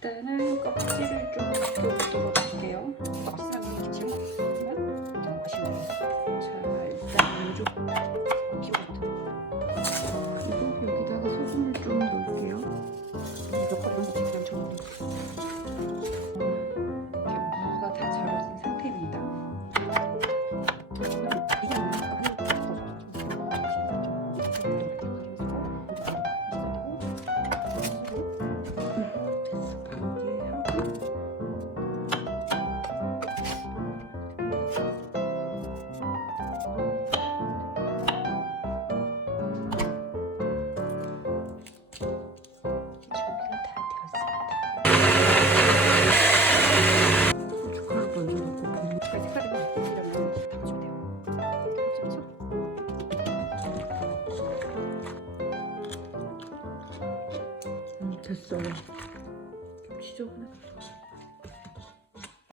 때는 껍질을 좀 벗겨주고 됐어요. 좀 지저분해.